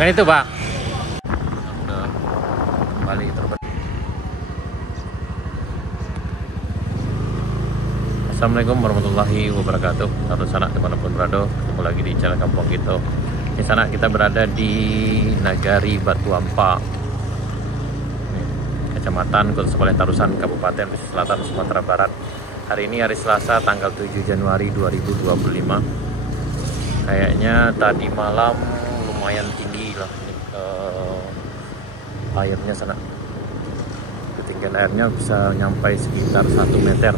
Dengan itu, Pak. Udah kembali terbentuk. Assalamualaikum warahmatullahi wabarakatuh. Saudara sanak dimanapun berada, ketemu lagi di channel Kampung Gitu. Di sana kita berada di Nagari Batu Ampa, Kecamatan Kota Sekolah Tarusan, Kabupaten Pesisir Selatan, Sumatera Barat. Hari ini hari Selasa, tanggal 7 Januari 2025. Kayaknya tadi malam lumayan tinggi lah airnya sana. Ketinggian airnya bisa nyampai sekitar 1 meter.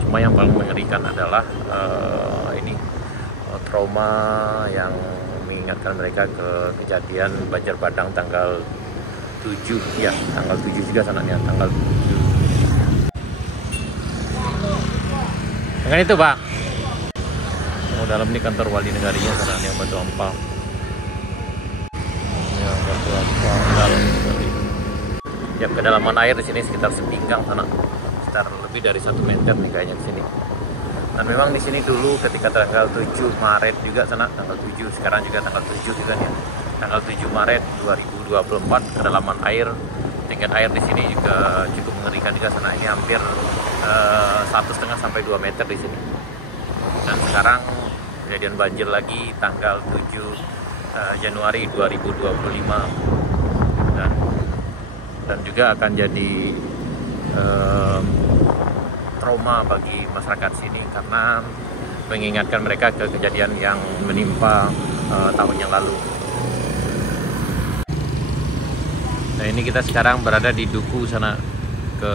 Cuma yang paling mengerikan adalah trauma yang mengingatkan mereka ke kejadian banjir bandang tanggal 7 ya, tanggal 7 juga sananya, tanggal 7. Dengan itu, Pak. Oh, dalam ini kantor wali negarinya sana yang Batu Ampa. Yang Batu Ampa dalam sekali. Ya, kedalaman air di sini sekitar sepinggang sana. Sekitar lebih dari 1 meter nih kayaknya di sini. Dan memang di sini dulu ketika tanggal 7 Maret juga sana, tanggal 7, sekarang juga tanggal 7 juga nih. Tanggal 7 Maret 2024 kedalaman air, tingkat air di sini juga cukup mengerikan juga sana. Ini hampir 1,5 sampai 2 meter di sini. Dan sekarang kejadian banjir lagi tanggal 7 Januari 2025 dan juga akan jadi trauma bagi masyarakat sini karena mengingatkan mereka ke kejadian yang menimpa tahun yang lalu. Nah, ini kita sekarang berada di Duku sana, ke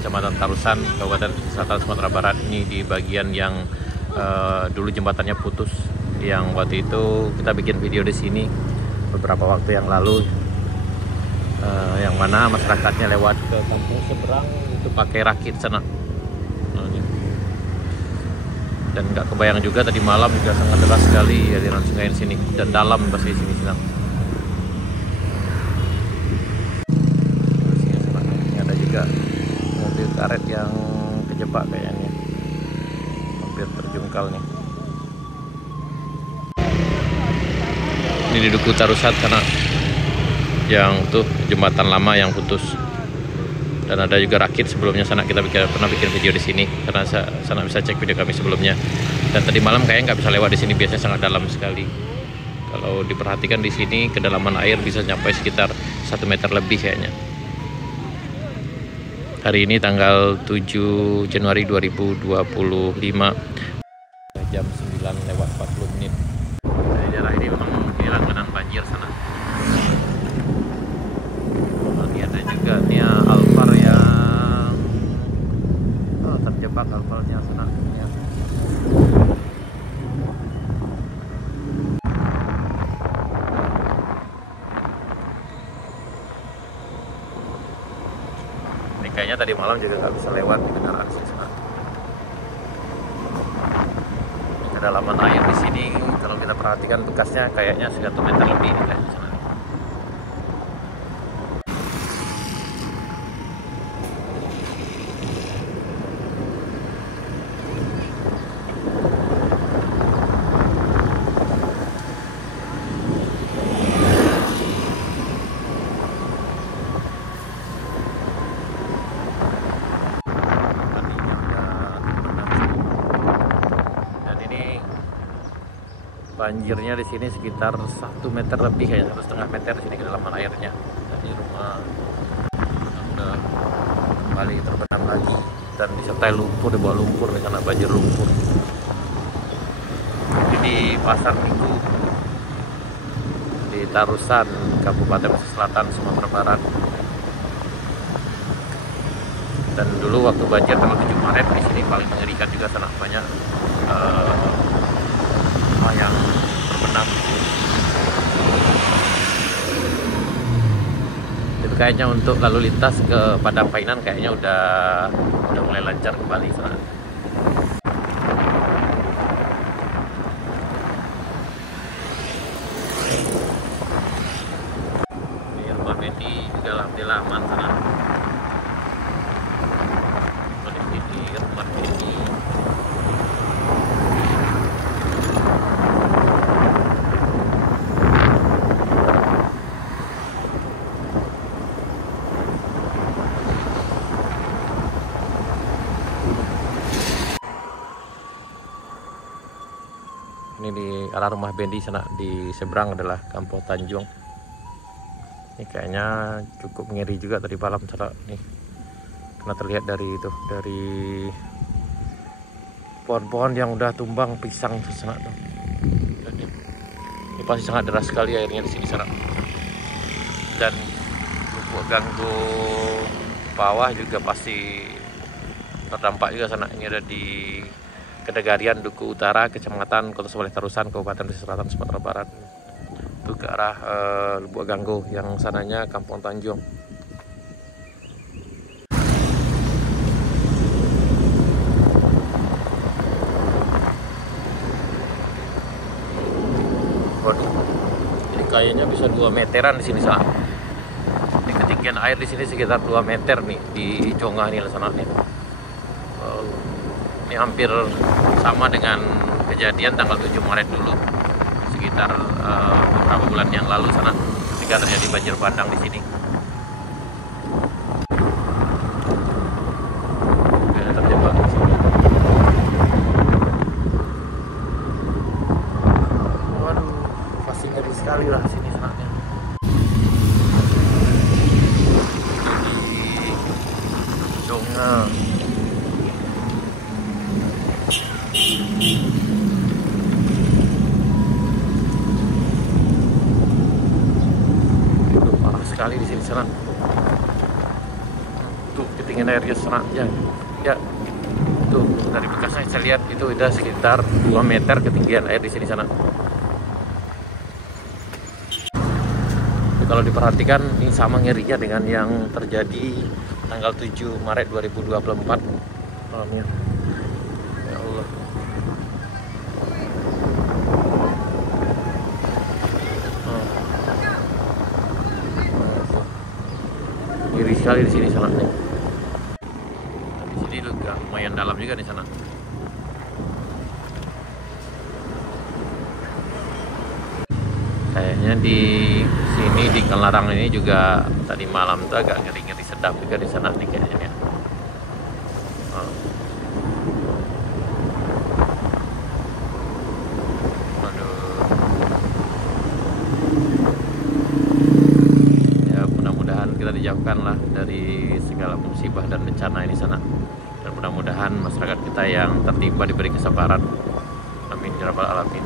Kecamatan Tarusan, Kabupaten Selatan, Sumatera Barat. Ini di bagian yang dulu jembatannya putus, yang waktu itu kita bikin video di sini beberapa waktu yang lalu, yang mana masyarakatnya lewat ke kampung seberang itu pakai rakit sana. Dan nggak kebayang juga tadi malam juga sangat deras sekali aliran sungai di sini dan dalam pasti di sini sedang. Ini ada juga mobil karet yang kejebak kayaknya, hampir terjungkal nih. Ini di Duku Tarusan karena yang tuh jembatan lama yang putus. Dan ada juga rakit sebelumnya sana, kita pernah bikin video di sini karena sana bisa cek video kami sebelumnya. Dan tadi malam kayaknya nggak bisa lewat di sini, biasanya sangat dalam sekali. Kalau diperhatikan di sini kedalaman air bisa sampai sekitar 1 meter lebih kayaknya. Hari ini tanggal 7 Januari 2025, jam 9:40. Di daerah ini memang langganan banjir sana. Ini ada juga nih Alphard yang terjebak, Alphardnya sana. Ini kayaknya tadi malam juga nggak bisa lewat di kendaraan sini sana. Kedalaman air di sini kalau kita perhatikan bekasnya kayaknya 1 meter lebih kayaknya sana. Banjirnya di sini sekitar 1 meter lebih, kayak 1,5 meter di sini kedalaman airnya. Tadi rumah udah kembali terbenam lagi dan disertai lumpur, di bawah lumpur di sana, banjir lumpur. Jadi di Pasar Minggu di Tarusan, Kabupaten Pesisir Selatan, Sumatera Barat. Dan dulu waktu banjir tanggal 7 Maret di sini paling mengerikan juga sana, banyak yang terbenam. Itu kayaknya untuk lalu lintas ke Padang Painan kayaknya udah mulai lancar kembali sana. Ini rumah Betty juga alhamdulillah aman sana. Ini rumah Betty. arah rumah Bendi sana, di seberang adalah Kampung Tanjung. Ini kayaknya cukup ngeri juga tadi malam sana nih, karena terlihat dari itu, dari pohon-pohon yang udah tumbang, pisang sana tuh. Ini pasti sangat deras sekali airnya di sini sana. Dan Lubuk Ganggo bawah juga pasti terdampak juga sana. Ini ada di Kedegarian, Duku Utara, Kecamatan Kota Sebaleh Tarusan, Kabupaten Pesisir Selatan, Sumatera Barat. Itu ke arah Lubuk Ganggo, yang sananya Kampung Tanjung. Waduh, ini kayaknya bisa 2 meteran di sini sana. Ini ketinggian air di sini sekitar 2 meter nih di Jongah nih sana nih. Ini hampir sama dengan kejadian tanggal 7 Maret dulu, sekitar beberapa bulan yang lalu sana, ketika terjadi banjir bandang di sini. Ada terjebak di sini. Waduh, pasti ngeri sekali lah sini sananya. Di Jongah. Sekali di sini sana. Tuh ketinggian airnya sana ya. Ya. Tuh dari bekasnya saya lihat itu udah sekitar 2 meter ketinggian air di sini sana. Jadi, kalau diperhatikan ini sama ngerinya dengan yang terjadi tanggal 7 Maret 2024 malamnya. Ya Allah. Ngeri sekali di sini sana nih. Di sini juga lumayan dalam juga di sana. Kayaknya di sini di Kelarang ini juga tadi malam tuh agak ngeri-ngeri sedap juga di sana nih kayaknya ya. Kita dijauhkan lah dari segala musibah dan bencana ini sana, dan mudah-mudahan masyarakat kita yang tertimpa diberi kesabaran. Amin ya rabbal alamin.